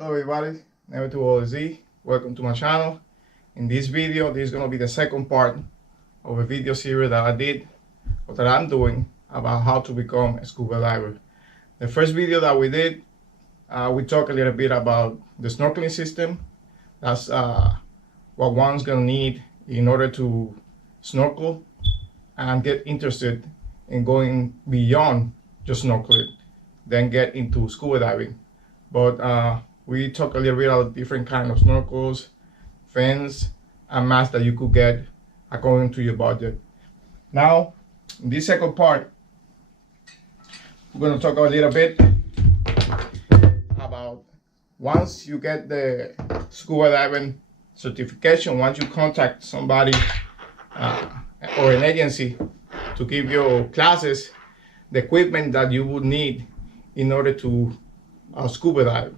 Hello everybody, never too old Z. Welcome to my channel. In this video, this is going to be the second part of a video series that I did or that I'm doing about how to become a scuba diver. The first video that we did, we talked a little bit about the snorkeling system. That's what one's going to need in order to snorkel and get interested in going beyond just snorkeling, then get into scuba diving. But we talk a little bit about different kind of snorkels, fins, and masks that you could get according to your budget. Now, in this second part, we're going to talk a little bit about once you get the scuba diving certification, once you contact somebody or an agency to give you classes, the equipment that you would need in order to scuba dive.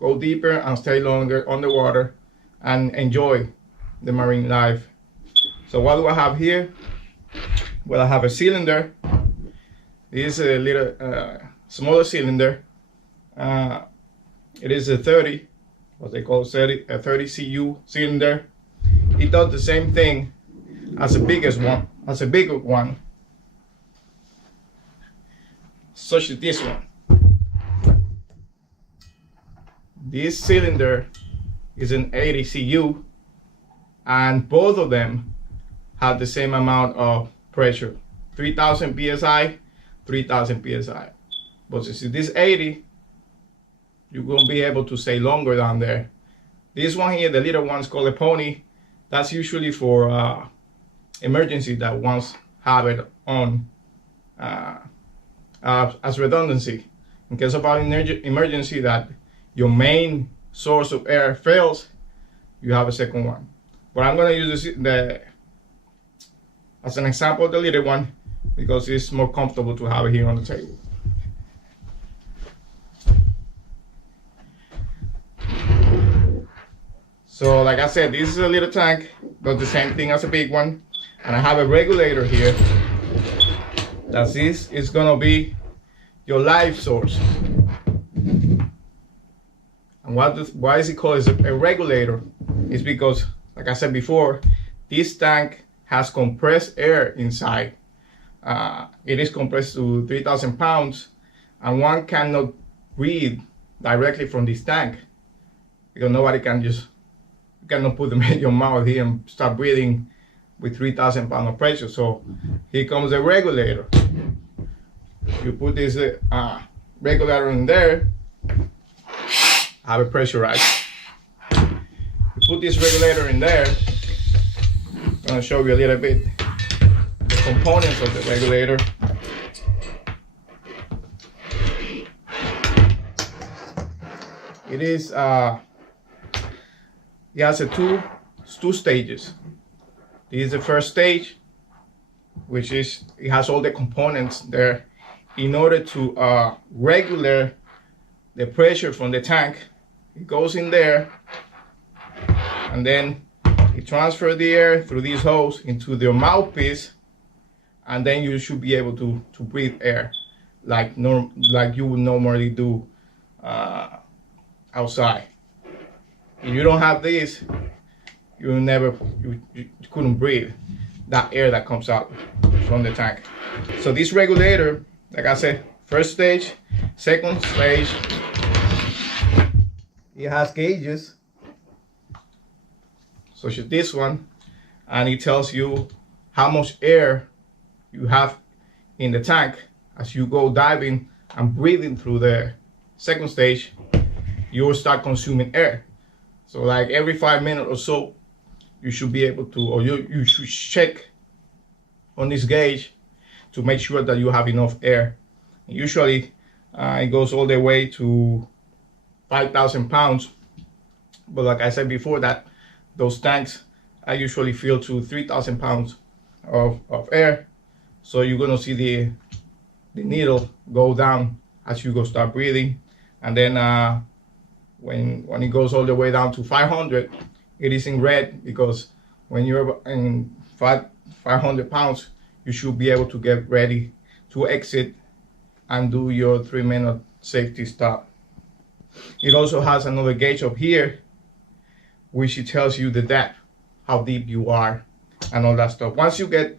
Go deeper and stay longer underwater and enjoy the marine life. So what do I have here? Well, I have a cylinder. This is a little smaller cylinder. It is a 30, what they call a 30 CU cylinder. It does the same thing as the biggest one, as a bigger one, such as this one. This cylinder is an 80 CU, and both of them have the same amount of pressure, 3000 psi, 3000 psi. But since this 80, you're going to be able to stay longer down there. This one here, the little one, is called a pony. That's usually for emergency that ones have it on as redundancy. In case of an emergency that your main source of air fails, you have a second one. But I'm going to use this as an example of the little one because it's more comfortable to have it here on the table. So like I said, this is a little tank, does the same thing as a big one. And I have a regulator here. That is going to be your life source. And why is it called a regulator? It's because, like I said before, this tank has compressed air inside. It is compressed to 3,000 pounds, and one cannot breathe directly from this tank because nobody can you cannot put them in your mouth here and start breathing with 3,000 pounds of pressure. So here comes the regulator. You put this regulator in there. Have it pressurized. You put this regulator in there. I'm going to show you a little bit the components of the regulator. It is it has two stages. This is the first stage, which is it has all the components there in order to regulate the pressure from the tank. It goes in there, and then it transfers the air through these holes into the mouthpiece, and then you should be able to breathe air like you would normally do outside. If you don't have this, you couldn't breathe that air that comes out from the tank. So this regulator, like I said, first stage, second stage, it has gauges, such as this one, and it tells you how much air you have in the tank. As you go diving and breathing through the second stage, you will start consuming air. So like every 5 minutes or so, you should be able to, or you should check on this gauge to make sure that you have enough air. Usually it goes all the way to 5,000 pounds, but like I said before, that those tanks are usually filled to 3,000 pounds of air. So you're gonna see the needle go down as you go start breathing, and then when it goes all the way down to 500, it is in red, because when you're in 500 pounds, you should be able to get ready to exit and do your 3-minute safety stop. It also has another gauge up here, which it tells you the depth, how deep you are, and all that stuff. Once you get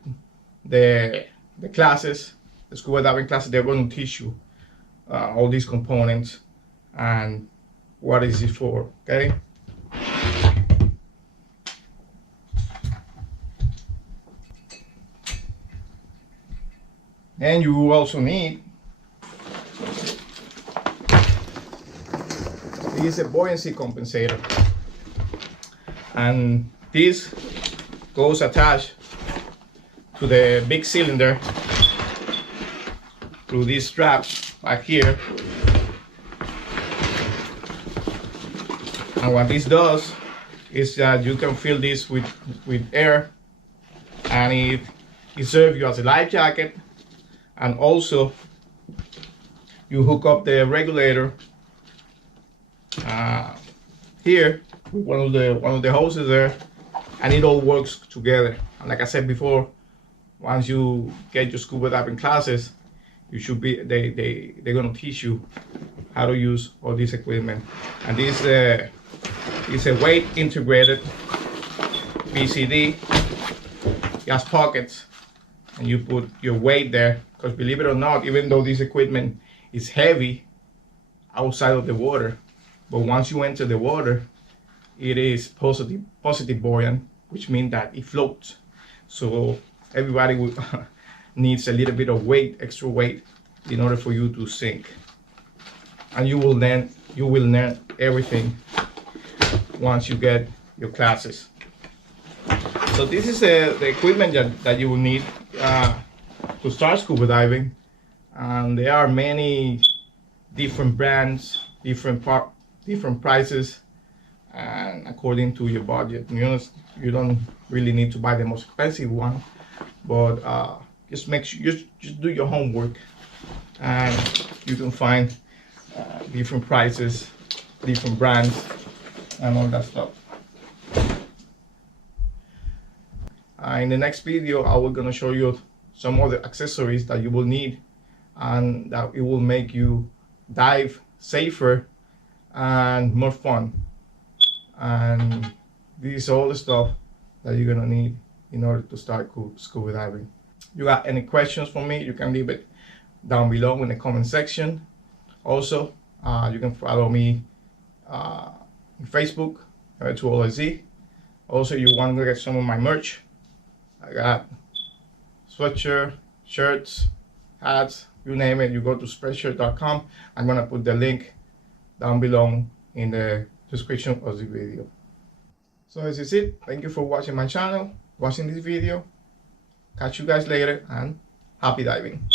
the classes, the scuba diving classes, they're going to teach you all these components and what is it for, okay? And you also need, this is a buoyancy compensator, and this goes attached to the big cylinder through this strap back here. And what this does is that you can fill this with air, and it serves you as a life jacket. And also you hook up the regulator here with one of the hoses there, and it all works together. And like I said before, once you get your scuba diving classes, you should be they're gonna teach you how to use all this equipment. And this is a weight integrated BCD. It has pockets, and you put your weight there, because believe it or not, even though this equipment is heavy outside of the water, but once you enter the water, it is positive buoyant, which means that it floats. So everybody needs a little bit of weight, extra weight, in order for you to sink. And you will learn everything once you get your classes. So this is the equipment that you will need to start scuba diving, and there are many different brands, different prices, and according to your budget. You don't really need to buy the most expensive one, but just make sure, just do your homework, and you can find different prices, different brands, and all that stuff. In the next video, I will gonna show you some other accessories that you will need, and that it will make you dive safer and more fun. And this is all the stuff that you're gonna need in order to start scuba diving. You got any questions for me, you can leave it down below in the comment section. Also, you can follow me on Facebook, to Also, you want to get some of my merch, I got sweatshirt, shirts, hats, you name it. You go to spreadshirt.com. I'm gonna put the link down below in the description of the video. So this is it. Thank you for watching my channel, watching this video. Catch you guys later, and happy diving.